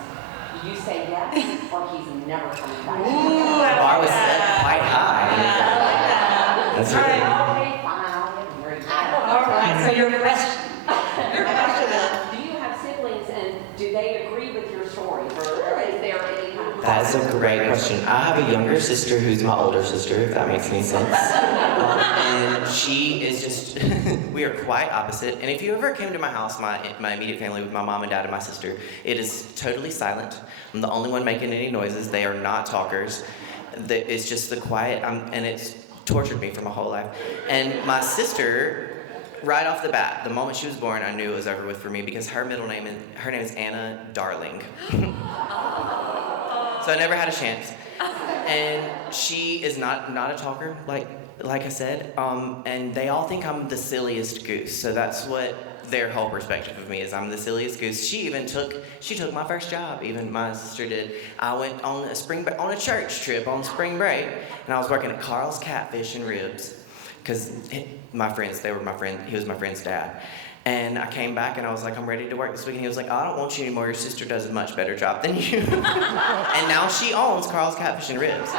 you say yes, or he's never coming back. The bar was set quite high. That's right. Okay, fine, I'll get married. All right, so your question. Do you have siblings, and do they agree with your stories, or is there any kind of... That is a great question. I have a younger sister who's my older sister, if that makes any sense. And she is just, we are quite opposite. And if you ever came to my house, my immediate family with my mom and dad and my sister, it is totally silent. I'm the only one making any noises. They are not talkers. It's just the quiet, and it's tortured me for my whole life. And my sister, right off the bat, the moment she was born, I knew it was over with for me, because her name is Anna Darling. So I never had a chance. And she is not a talker, like I said, and they all think I'm the silliest goose. So that's what their whole perspective of me is. I'm the silliest goose. She took my first job. Even my sister did. I went on a church trip on spring break, and I was working at Carl's Catfish and Ribs, because he was my friend's dad. And I came back and I was like, I'm ready to work this week. And he was like, I don't want you anymore. Your sister does a much better job than you. And now she owns Carl's Catfish and Ribs.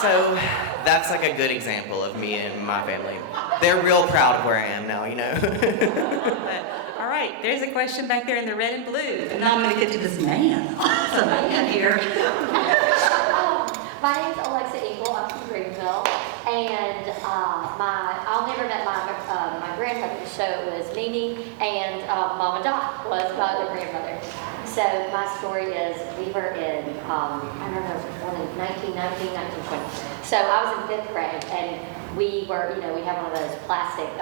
So that's like a good example of me and my family. They're real proud of where I am now, you know. All right, there's a question back there in the red and blue. And now I'm going to get to this man. Awesome man here. My name's Alexa Engel. I'm from Greenville, and I only ever met my grandmother, so it was Mimi, and Mama Dot was my other grandmother. So my story is we were in, I don't know, born in 1919, 1920. So I was in 5th grade, and we were, we have one of those plastic,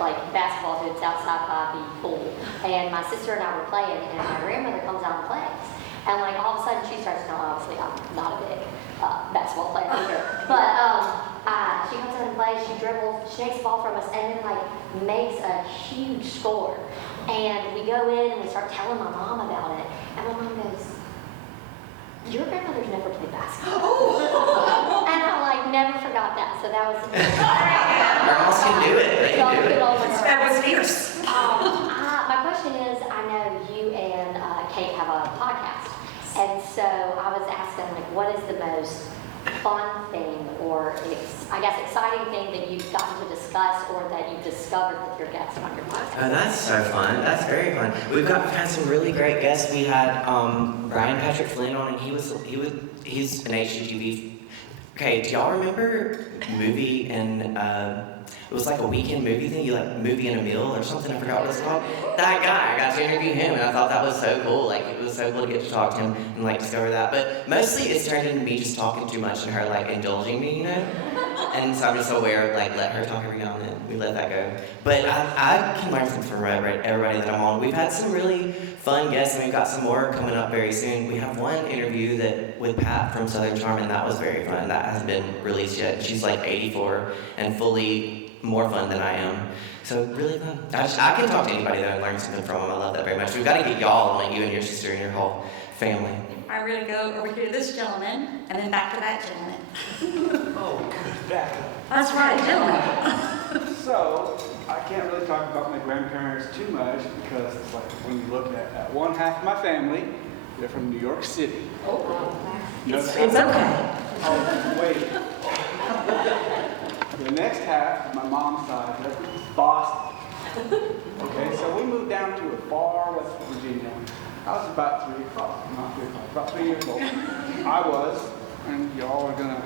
like basketball hoops outside by the pool. And my sister and I were playing, and my grandmother comes out and plays. And like all of a sudden she starts to know, obviously I'm not a big basketball player either. But she comes out and plays, she dribbles, she takes the ball from us, and then like makes a huge score. And we go in and we start telling my mom about it. And my mom goes, your grandmother's never played basketball. And I like never forgot that. So that was Grandmas can do it. They can do it. That was fierce. My question is, I know you and Kate have a podcast. And so I was asking, like, what is the most fun thing or, I guess, exciting thing that you've gotten to discuss or that you've discovered with your guests on your podcast? Oh, that's so fun. That's very fun. We've had some really great guests. We had Brian Patrick Flynn on, and he's an HGTV. Okay, do y'all remember movie and it was like a weekend movie thing? You like movie and a meal or something? I forgot what it's called. That guy, I got to interview him, and I thought that was so cool. Like, it was so cool to get to talk to him and like discover that. But mostly it's turned into me just talking too much and her like indulging me, you know? and so I'm just aware of, like, let her talk every now and then. We let that go. But I can learn something from everybody that I'm on. We've had some really fun guests, and we've got some more coming up very soon. We have one interview with Pat from Southern Charm, and that was very fun. That hasn't been released yet. She's like 84 and fully more fun than I am. So really fun. I can talk to anybody that I learn something from. I love that very much. We've got to get y'all, like you and your sister and your whole family. All right, we're going to go over here to this gentleman and then back to that gentleman. Oh, back up. That's right, gentlemen. So, I can't really talk about my grandparents too much because it's like when you look at one half of my family, they're from New York City. Oh, It's okay. Oh, wait. The next half, my mom's side, they're from Boston. Okay, so we moved down to a far West Virginia. I was about 3 o'clock, not 3 o'clock, about 3 years old. I was, and y'all are gonna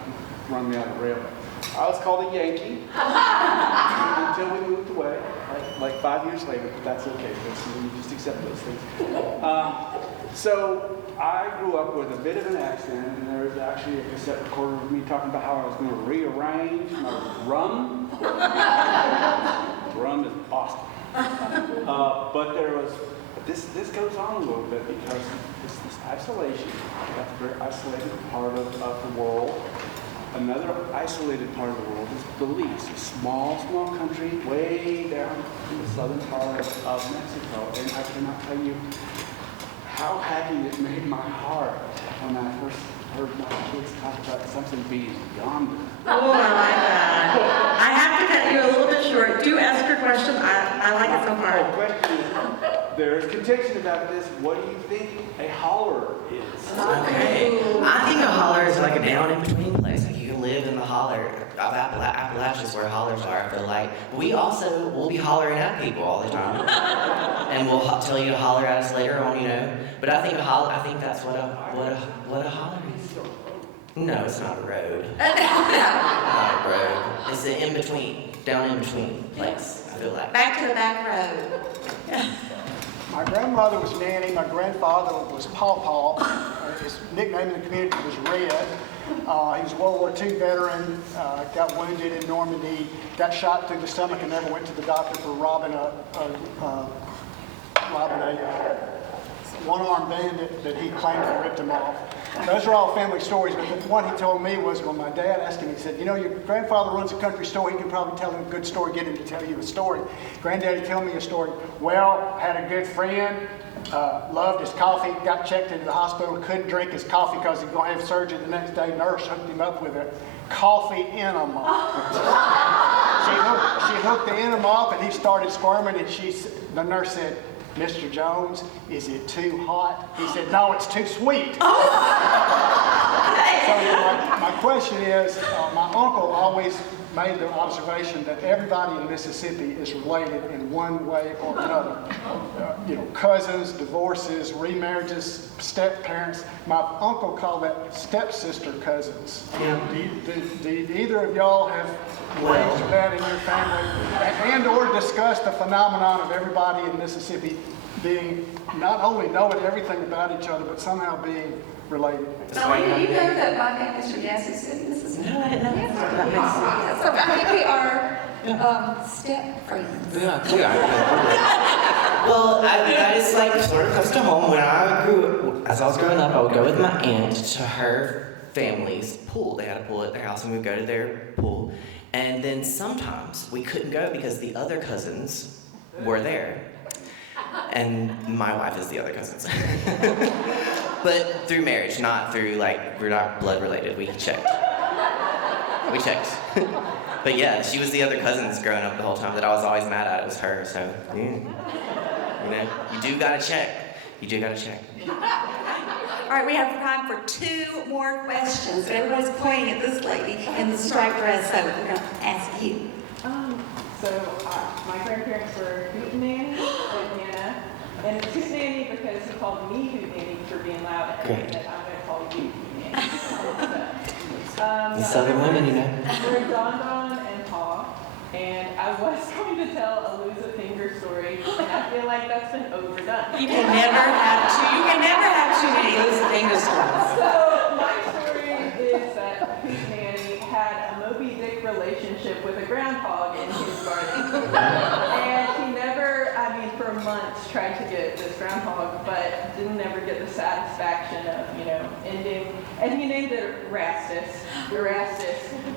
run me out of the railway. I was called a Yankee until we moved away, like 5 years later, but that's okay, because we just accept those things. So I grew up with a bit of an accent, and there was actually a cassette recorder of me talking about how I was going to rearrange my rum. Rum is Boston. But there was, this goes on a little bit because it's this isolation. That's a very isolated part of the world. Another isolated part of the world is Belize, a small country way down in the southern part of Mexico. And I cannot tell you how happy it made my heart when I first heard my kids talk about something being yonder. Oh, I like that. I have to cut you a little bit short. Do ask your question. I like it so far. The question is, there's contention about this. What do you think a holler is? Okay. I think a holler is like a down in between place. Like you can live in the holler of Appalachia's where hollers are, I feel like. We also will be hollering at people all the time. And we'll tell you to holler at us later on, you know. But I think that's what a holler is. No, it's not a road. Not a road. It's the in-between, down in-between place, I feel like. Back to the back road. My grandmother was Nanny. My grandfather was Paw Paw. His nickname in the community was Red. He was a World War II veteran, got wounded in Normandy, got shot through the stomach and never went to the doctor for robbing a one-armed bandit that he claimed had ripped him off. Those are all family stories, but the one he told me was when my dad asked him, he said, you know, your grandfather runs a country store, he can probably tell a good story, get him to tell you a story. Granddaddy told me a story. Well, had a good friend, loved his coffee, got checked into the hospital, couldn't drink his coffee because he was going to have surgery the next day. Nurse hooked him up with a coffee enema. She hooked the enema up and he started squirming and the nurse said, Mr. Jones, is it too hot? He said, no, it's too sweet. So my question is, my uncle always made the observation that everybody in Mississippi is related in one way or another. Cousins, divorces, remarriages, step-parents. My uncle called that stepsister cousins. Do either of y'all have ways of that in your family? And or discuss the phenomenon of everybody in Mississippi being, not only knowing everything about each other, but somehow being related. Now, you know that my name is Jesse City, Mississippi? No, I didn't know that. So I think we are step friends. Well, that is like sort of close to home. As I was growing up, I would go with my aunt to her family's pool. They had a pool at their house, and we'd go to their pool. And then sometimes we couldn't go because the other cousins were there. And my wife is the other cousins. But through marriage, not through we're not blood related. We checked. But yeah, she was the other cousins growing up the whole time that I was always mad at. It was her, so yeah. You do gotta check. All right, we have time for 2 more questions. Everybody's pointing at this lady in the striped dress, so we're going to ask you. My grandparents were Hoot Nanny and Nana. And it's Hoot Nanny because he called me Hoot Nanny for being loud, and he said, I'm going to call you Hoot Nanny. Southern women, you know. We're Don Don and Pa. And I was going to tell a lose a finger story, and I feel like that's been overdone. You can never have too many lose a finger stories. So my story is that Hoot Nanny had a Moby Dick relationship with a groundhog in his garden. And he never, for months tried to get this groundhog, but didn't ever get the satisfaction of, ending. And he named it Erastus,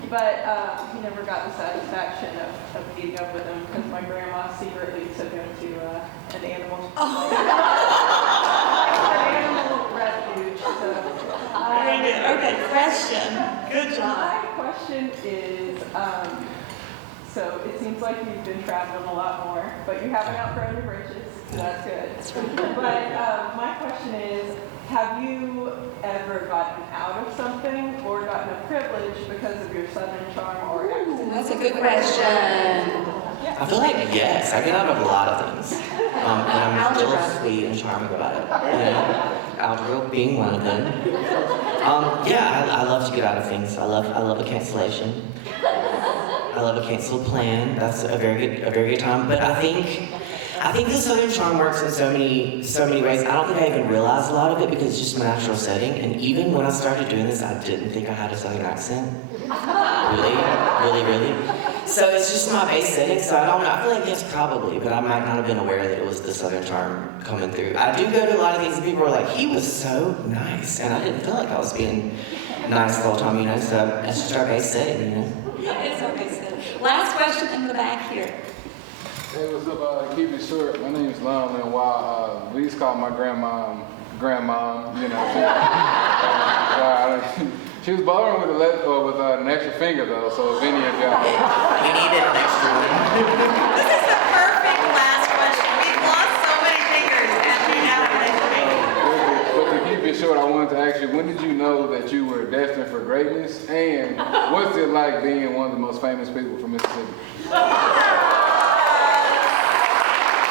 but he never got the satisfaction of meeting up with him because my grandma secretly took him to an animal. An animal refuge. So, Very good. Okay, question. Good job. my question is, so it seems like you've been traveling a lot more, but you haven't outgrown your britches, so that's good. But my question is, have you ever gotten out of something or gotten a privilege because of your Southern charm or accent? That's a good question. I feel like, yes, I get out of a lot of things. And I'm still sweet and charming about it. Algebra being one of them. I love to get out of things. I love a cancellation. I love a canceled plan. That's a very good time. But I think the Southern charm works in so many ways. I don't think I even realized a lot of it because it's just my natural setting. And even when I started doing this, I didn't think I had a Southern accent. Really. So it's just my base setting. So I don't know. I feel like yes, probably, but I might not have been aware that it was the Southern charm coming through. I do go to a lot of things and people are like, he was so nice, and I didn't feel like I was being nice the whole time. So it's just our base setting. It's our base setting. Last question in the back here. Hey, what's up? Keep it short. My name's Landon Bryant. We used to call my grandma. She was born with an extra finger though. So if any of y'all, you needed an extra one. This is the perfect last question. We've lost so many fingers, and we now have an extra finger. But to keep it short, I wanted to ask you, when did you know that you were destined for greatness? And what's it like being one of the most famous people from Mississippi?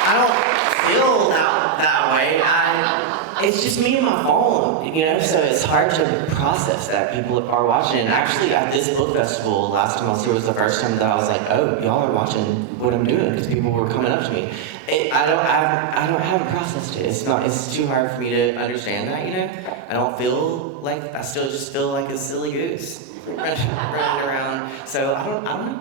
I don't feel that way. It's just me and my phone, so it's hard to process that people are watching. And actually, at this book festival last time I was here was the first time that I was like, oh, y'all are watching what I'm doing, because people were coming up to me. I haven't processed it. It's too hard for me to understand that, I don't feel like, I still just feel like a silly goose running around. So I don't know.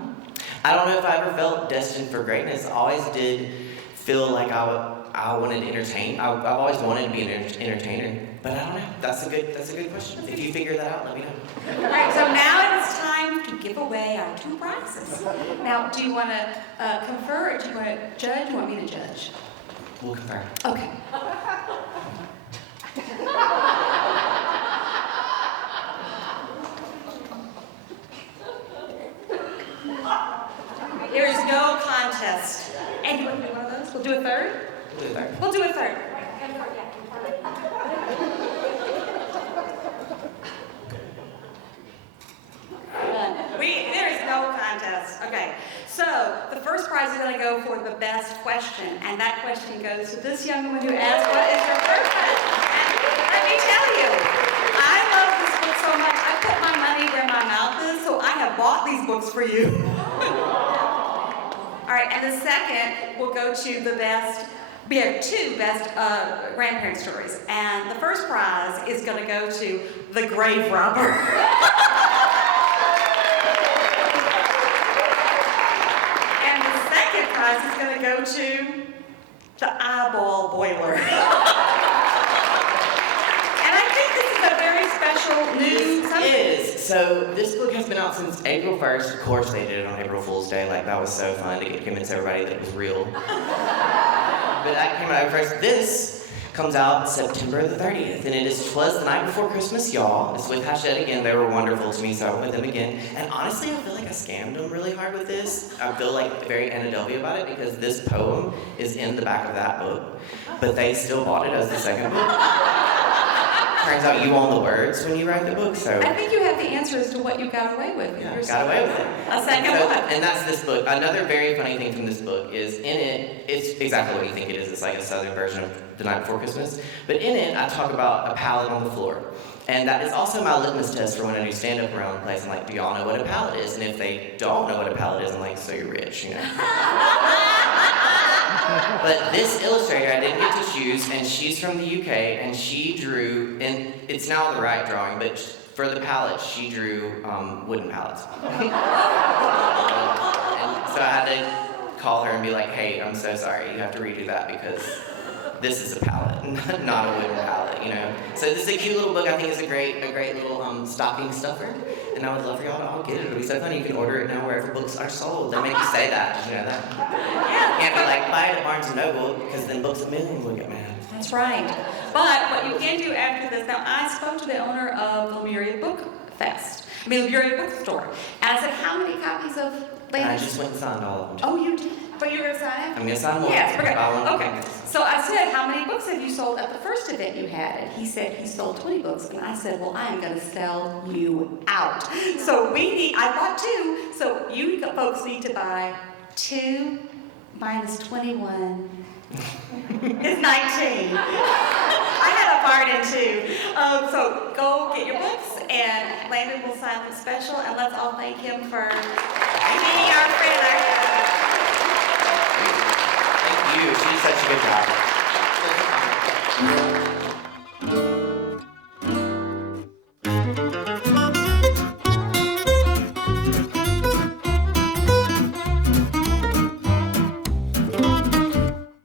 I don't know if I ever felt destined for greatness. I always did feel like I wanted to entertain. I've always wanted to be an entertainer, but I don't know. That's a good question. If you figure that out, let me know. All right, so now it is time to give away our 2 prizes. Now, do you want to confer, or do you want to judge? Do you want me to judge? We'll confer. Okay. There is no contest. And you want to do one of those? We'll do a third? We'll do a third. There is no contest. Okay, so the first prize is going to go for the best question, and that question goes to this young woman who asked, what is your birthday? And let me tell you, I love this book so much, I put my money where my mouth is, so I have bought these books for you. All right, and the second will go to the best. We have 2 best grandparent stories, and the first prize is going to go to the grave robber. And the second prize is going to go to the eyeball boiler. And I think this is a very special new something. It is. So this book has been out since April 1st. Of course, they did it on April Fool's Day. Like, that was so fun to convince everybody that it was real. But that came out first. This comes out September the 30th, and Twas the Night Before Christmas, Y'all. It's with Hachette again. They were wonderful to me, so I went with them again. And honestly, I feel like I scammed them really hard with this. I feel like very Anna Delvey about it, because this poem is in the back of that book, but they still bought it as the second book. Turns out you own the words when you write the book, so. I think you have the answer as to what you got away with. Yeah, got away with it. A second book. And that's this book. Another very funny thing from this book is in it, it's exactly what you think it is. It's like a Southern version of The Night Before Christmas. But in it, I talk about a palette on the floor. And that is also my litmus test for when I do stand-up around the place. I'm like, do y'all know what a palette is? And if they don't know what a palette is, I'm like, so you're rich, But this illustrator I didn't get to choose, and she's from the UK, and she drew, and it's now the right drawing, but for the palette, she drew wooden palettes. call her and be like, hey, I'm so sorry, you have to redo that because this is a palette, not a wooden palette, you know? So this is a cute little book. I think it's a great little stocking stuffer. And I would love for y'all to all get it. It'll be so funny. You can order it now wherever books are sold. They make you say that. Did you know that? Yeah. Can't be like, buy it at Barnes & Noble, because then Books A Million will get mad. That's right. But what you can do after this, now I spoke to the owner of Lemuria Lemuria Bookstore, and I said, how many copies of And I just went and signed all of them. Oh, you did? But you were going to sign it? I'm going to sign more. Yes, we're good. Buy one. Okay. So I said, how many books have you sold at the first event you had? And he said he sold 20 books. And I said, well, I am going to sell you out. So I bought 2. So you folks need to buy 2 minus 21 is 19. I had a bargain too. So go get your books, and Landon will sign them special, and let's all thank him for being our friend. Thank you. She did such a good job.